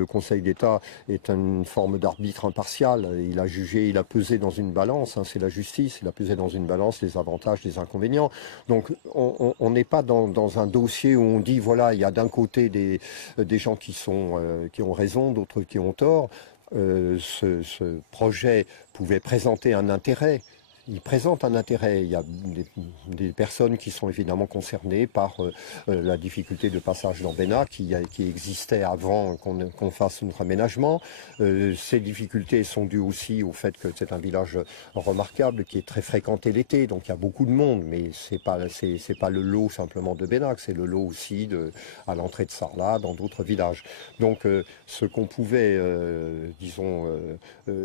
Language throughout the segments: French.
Le Conseil d'État est une forme d'arbitre impartial. Il a jugé, il a pesé dans une balance, hein, c'est la justice, il a pesé dans une balance les avantages, les inconvénients. Donc on n'est pas dans un dossier où on dit, voilà, il y a d'un côté des gens qui ont raison, d'autres qui ont tort. Ce projet pouvait présenter un intérêt. Il présente un intérêt. Il y a des personnes qui sont évidemment concernées par la difficulté de passage dans Beynac qui existait avant qu'on fasse notre aménagement. Ces difficultés sont dues aussi au fait que c'est un village remarquable qui est très fréquenté l'été, donc il y a beaucoup de monde, mais c'est pas le lot simplement de Beynac, c'est le lot aussi à l'entrée de Sarlat, dans d'autres villages. Donc ce qu'on pouvait,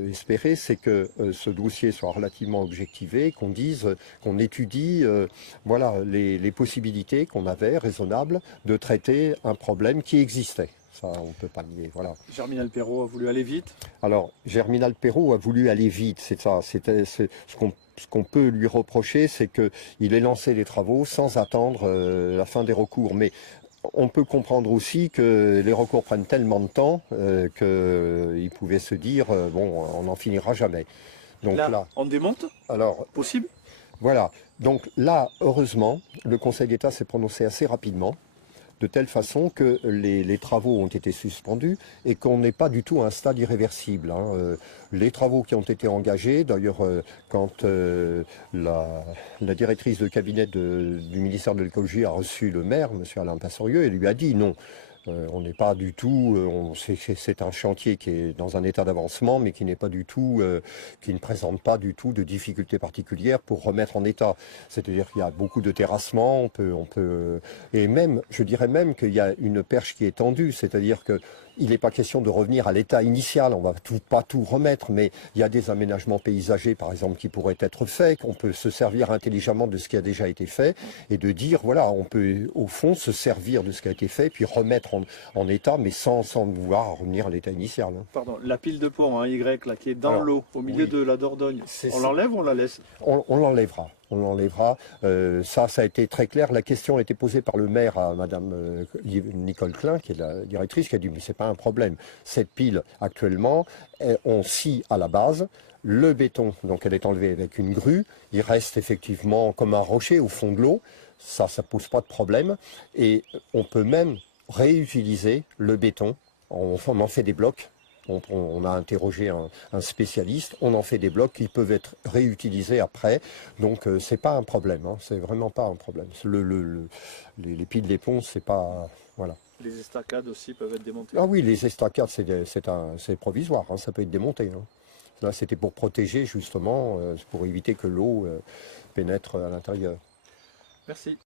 espérer, c'est que ce dossier soit relativement objectif, qu'on dise, qu'on étudie voilà, les possibilités qu'on avait raisonnables de traiter un problème qui existait. Ça, on ne peut pas le nier. Voilà. Germinal Perrault a voulu aller vite. Alors, Germinal Perrault a voulu aller vite, c'est ça. Ce qu'on peut lui reprocher, c'est qu'il ait lancé les travaux sans attendre la fin des recours. Mais on peut comprendre aussi que les recours prennent tellement de temps qu'il pouvait se dire, bon, on n'en finira jamais. Donc là, on démonte. Alors, possible. Voilà. Donc là, heureusement, le Conseil d'État s'est prononcé assez rapidement, de telle façon que les travaux ont été suspendus et qu'on n'est pas du tout à un stade irréversible. Hein. Les travaux qui ont été engagés, d'ailleurs, quand la directrice de cabinet du ministère de l'écologie a reçu le maire, M. Alain Passerieux, elle lui a dit non. On n'est pas du tout, c'est un chantier qui est dans un état d'avancement, mais qui n'est pas du tout, qui ne présente pas du tout de difficultés particulières pour remettre en état. C'est-à-dire qu'il y a beaucoup de terrassements, et même, je dirais même qu'il y a une perche qui est tendue, c'est-à-dire que il n'est pas question de revenir à l'état initial, on ne va pas tout remettre, mais il y a des aménagements paysagers, par exemple, qui pourraient être faits, qu'on peut se servir intelligemment de ce qui a déjà été fait, et de dire, voilà, on peut au fond se servir de ce qui a été fait, puis remettre en état, mais sans vouloir revenir à l'état initial. Hein. Pardon, la pile de pont en Y, là, qui est dans l'eau, au milieu de la Dordogne, on l'enlève ou on la laisse? On l'enlèvera. On l'enlèvera. Ça a été très clair. La question a été posée par le maire à Madame Nicole Klein, qui est la directrice, qui a dit mais c'est pas un problème. Cette pile actuellement, on scie à la base. Le béton, donc elle est enlevée avec une grue. Il reste effectivement comme un rocher au fond de l'eau. Ça pose pas de problème. Et on peut même réutiliser le béton. On en fait des blocs. On a interrogé un spécialiste, on en fait des blocs qui peuvent être réutilisés après, donc c'est pas un problème, hein, c'est vraiment pas un problème. Les piles des ponts, c'est pas... Voilà. Les estacades aussi peuvent être démontées. Ah oui, les estacades, c'est provisoire, hein, ça peut être démonté. Hein. Là, c'était pour protéger justement, pour éviter que l'eau pénètre à l'intérieur. Merci.